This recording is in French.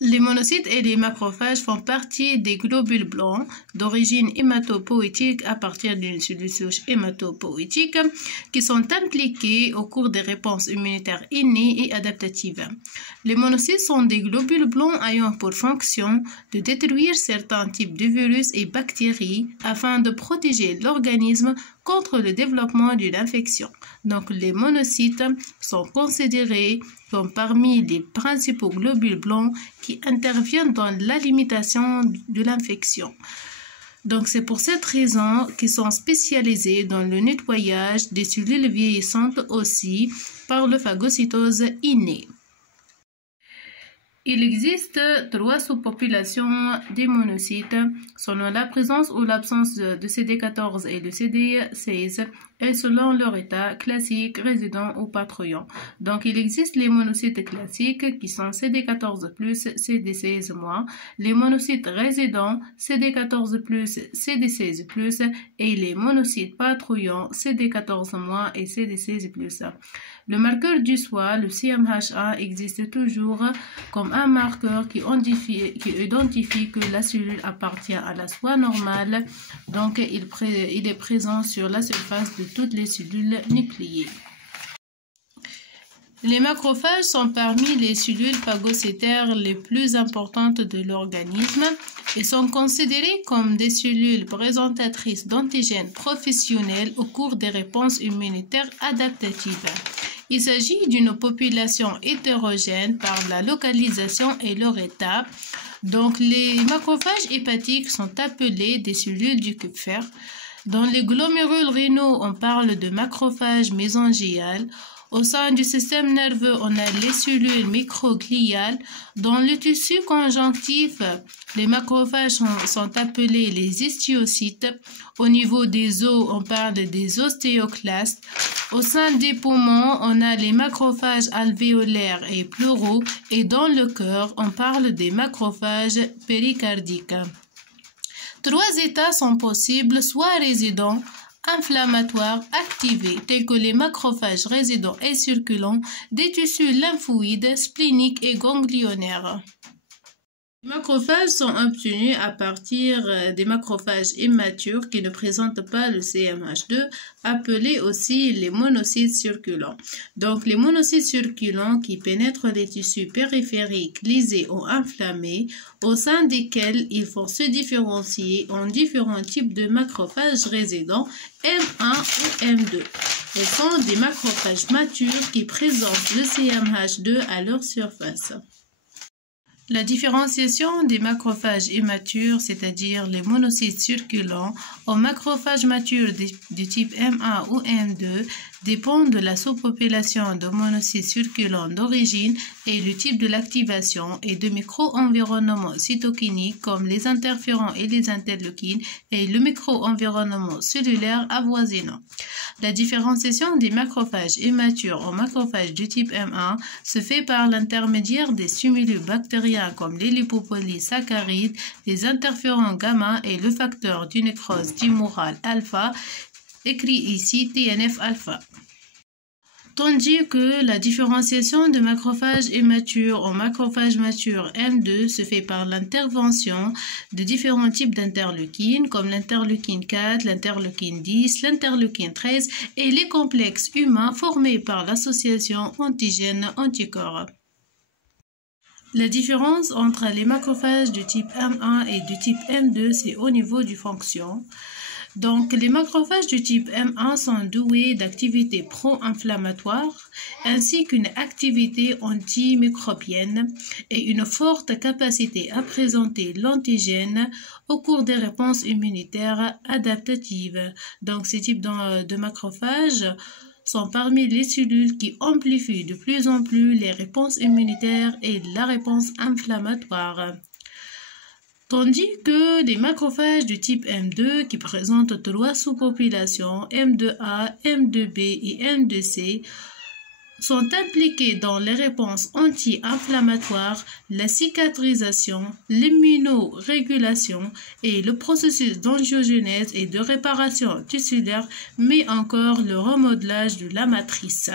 Les monocytes et les macrophages font partie des globules blancs d'origine hématopoïétique à partir d'une cellule souche hématopoïétique qui sont impliqués au cours des réponses immunitaires innées et adaptatives. Les monocytes sont des globules blancs ayant pour fonction de détruire certains types de virus et bactéries afin de protéger l'organisme contre le développement d'une infection. Donc, les monocytes sont considérés comme parmi les principaux globules blancs qui interviennent dans la limitation de l'infection. Donc, c'est pour cette raison qu'ils sont spécialisés dans le nettoyage des cellules vieillissantes aussi par le phagocytose innée. Il existe 3 sous-populations des monocytes selon la présence ou l'absence de CD14 et de CD16 et selon leur état classique, résident ou patrouillant. Donc, il existe les monocytes classiques qui sont CD14+, CD16-, les monocytes résidents CD14+, CD16+, et les monocytes patrouillants CD14- et CD16+. Le marqueur du SOI, le CMH1, existe toujours comme un marqueur qui identifie que la cellule appartient à la SOI normale, donc il est présent sur la surface de toutes les cellules nucléées. Les macrophages sont parmi les cellules phagocytaires les plus importantes de l'organisme et sont considérés comme des cellules présentatrices d'antigènes professionnels au cours des réponses immunitaires adaptatives. Il s'agit d'une population hétérogène par la localisation et leur état. Donc, les macrophages hépatiques sont appelés des cellules du Kupfer. Dans les glomérules rénaux, on parle de macrophages mésangiales. Au sein du système nerveux, on a les cellules microgliales. Dans le tissu conjonctif, les macrophages sont appelés les histiocytes. Au niveau des os, on parle des ostéoclastes. Au sein des poumons, on a les macrophages alvéolaires et pleuraux. Et dans le cœur, on parle des macrophages péricardiques. 3 états sont possibles, soit résidents, inflammatoires activés, tels que les macrophages résidents et circulants des tissus lymphoïdes, spléniques et ganglionnaires. Les macrophages sont obtenus à partir des macrophages immatures qui ne présentent pas le CMH2, appelés aussi les monocytes circulants. Donc, les monocytes circulants qui pénètrent les tissus périphériques lisés ou inflammés, au sein desquels il faut se différencier en différents types de macrophages résidents M1 ou M2. Ce sont des macrophages matures qui présentent le CMH2 à leur surface. La différenciation des macrophages immatures, c'est-à-dire les monocytes circulants, aux macrophages matures du type M1 ou M2 dépend de la sous-population de monocytes circulants d'origine et du type de l'activation et de micro-environnements cytokiniques comme les interférons et les interleukines et le micro-environnement cellulaire avoisinant. La différenciation des macrophages immatures aux macrophages du type M1 se fait par l'intermédiaire des stimuli bactériens comme les lipopolysaccharides, les interférons gamma et le facteur de nécrose tumorale alpha, écrit ici TNF-alpha. Tandis que la différenciation de macrophages immatures aux macrophages matures M2 se fait par l'intervention de différents types d'interleukines comme l'interleukine 4, l'interleukine 10, l'interleukine 13 et les complexes humains formés par l'association antigène-anticorps. La différence entre les macrophages du type M1 et du type M2, c'est au niveau du fonction. Donc, les macrophages du type M1 sont doués d'activité pro-inflammatoire ainsi qu'une activité antimicrobienne et une forte capacité à présenter l'antigène au cours des réponses immunitaires adaptatives. Donc, ces types de macrophages sont parmi les cellules qui amplifient de plus en plus les réponses immunitaires et la réponse inflammatoire. Tandis que les macrophages du type M2 qui présentent 3 sous-populations M2A, M2B et M2C sont impliqués dans les réponses anti-inflammatoires, la cicatrisation, l'immunorégulation et le processus d'angiogenèse et de réparation tissulaire, mais encore le remodelage de la matrice.